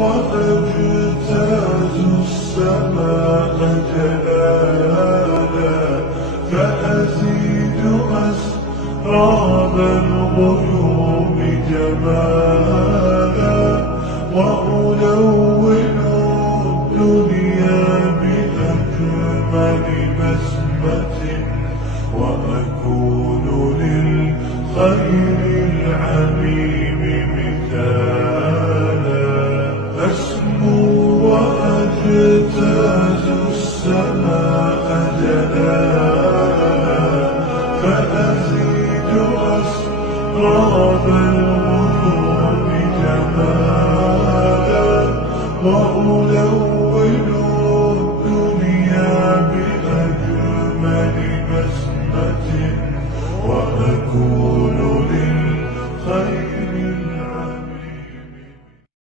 وأجتاز السماء جلالا، فأزيد أسراب الغيوم جمالا، وألون الدنيا بأجمل بسمة، وأكون للخير العميم مثالا. أسمو وأجتاز السماء جلالا، فأزيد أسراب الغيوم جمالا، وأولئك